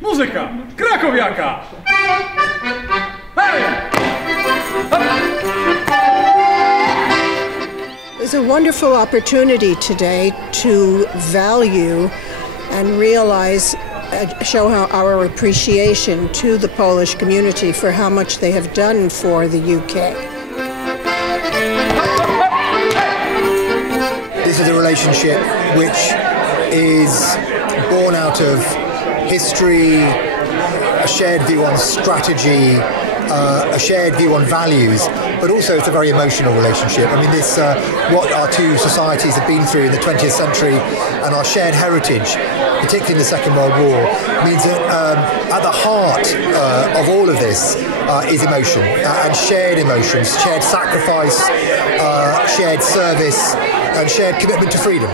Muzyka krakowiaka! Hej! It's a wonderful opportunity today to value and realize, show our appreciation to the Polish community for how much they have done for the UK. This is a relationship which is born out of history, a shared view on strategy, a shared view on values, but also it's a very emotional relationship. I mean, this what our two societies have been through in the 20th century and our shared heritage, particularly in the Second World War, means that at the heart of all of this is emotion and shared emotions, shared sacrifice, shared service, and shared commitment to freedom.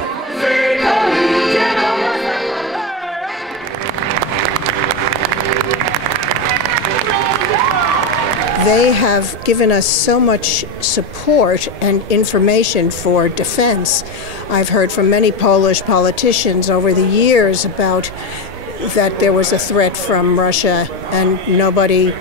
They have given us so much support and information for defense. I've heard from many Polish politicians over the years about that there was a threat from Russia and nobody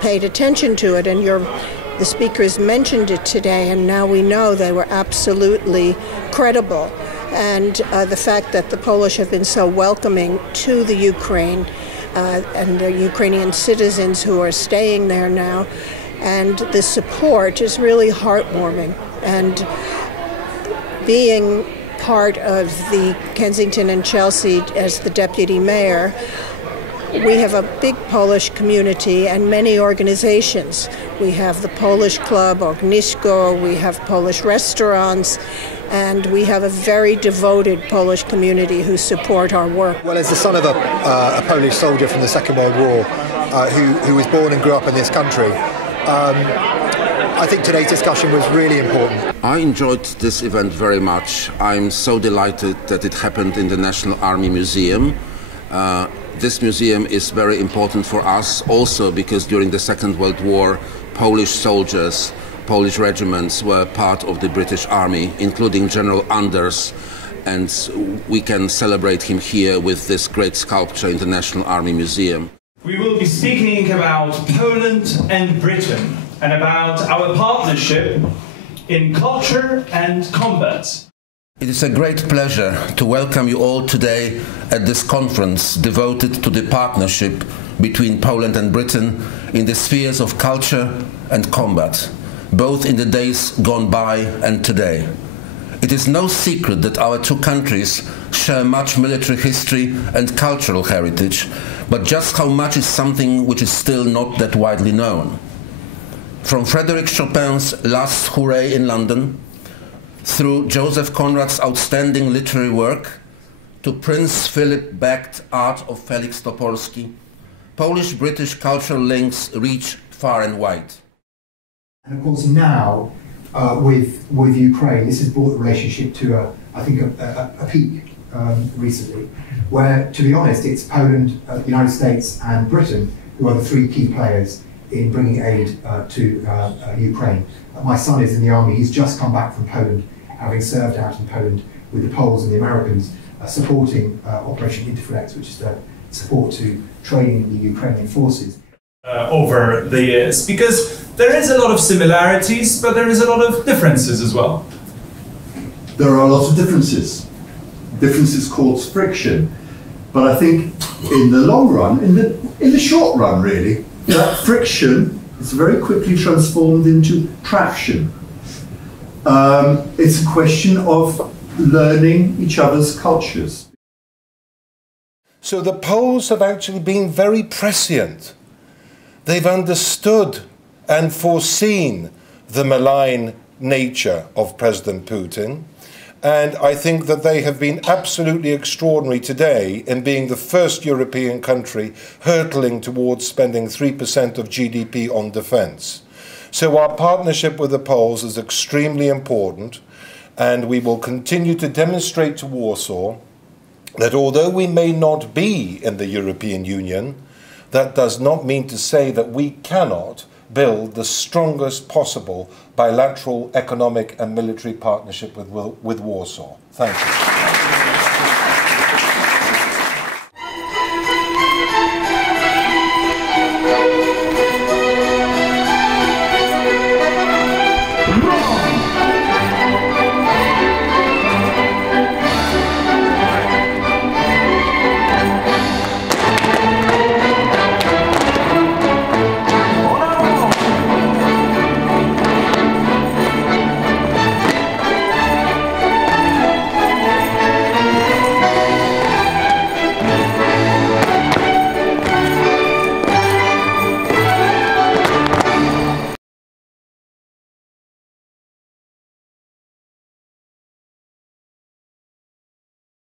paid attention to it, and the speakers mentioned it today, and now we know they were absolutely credible. And the fact that the Polish have been so welcoming to the Ukraine and the Ukrainian citizens who are staying there now, and the support is really heartwarming. And being part of the Kensington and Chelsea as the deputy mayor, we have a big Polish community and many organizations. We have the Polish Club, Organised, we have Polish restaurants, and we have a very devoted Polish community who support our work. Well, as the son of a Polish soldier from the Second World War who was born and grew up in this country, I think today's discussion was really important. I enjoyed this event very much. I'm so delighted that it happened in the National Army Museum. This museum is very important for us also because during the Second World War, Polish soldiers, Polish regiments were part of the British Army, including General Anders, and we can celebrate him here with this great sculpture in the National Army Museum. We will be speaking about Poland and Britain and about our partnership in culture and combat. It is a great pleasure to welcome you all today at this conference devoted to the partnership between Poland and Britain in the spheres of culture and combat, both in the days gone by and today. It is no secret that our two countries share much military history and cultural heritage, but just how much is something which is still not that widely known. From Frédéric Chopin's Last Hurrah in London, through Joseph Conrad's outstanding literary work, to Prince Philip-backed art of Felix Topolski, Polish-British cultural links reach far and wide. And of course now, with Ukraine, this has brought the relationship to, I think, a peak recently, where, to be honest, it's Poland, the United States and Britain who are the three key players in bringing aid to Ukraine. My son is in the army. He's just come back from Poland, having served out in Poland with the Poles and the Americans, supporting Operation Interflex, which is the support to training the Ukrainian forces. Over the years, because there is a lot of similarities, but there is a lot of differences as well. There are a lot of differences. Differences cause friction, but I think in the long run, in the short run really, that friction is very quickly transformed into traction. It's a question of learning each other's cultures. So the Poles have actually been very prescient. They've understood and foreseen the malign nature of President Putin, and I think that they have been absolutely extraordinary today in being the first European country hurtling towards spending 3% of GDP on defence. So our partnership with the Poles is extremely important, and we will continue to demonstrate to Warsaw that although we may not be in the European Union, that does not mean to say that we cannot build the strongest possible bilateral economic and military partnership with Warsaw. Thank you.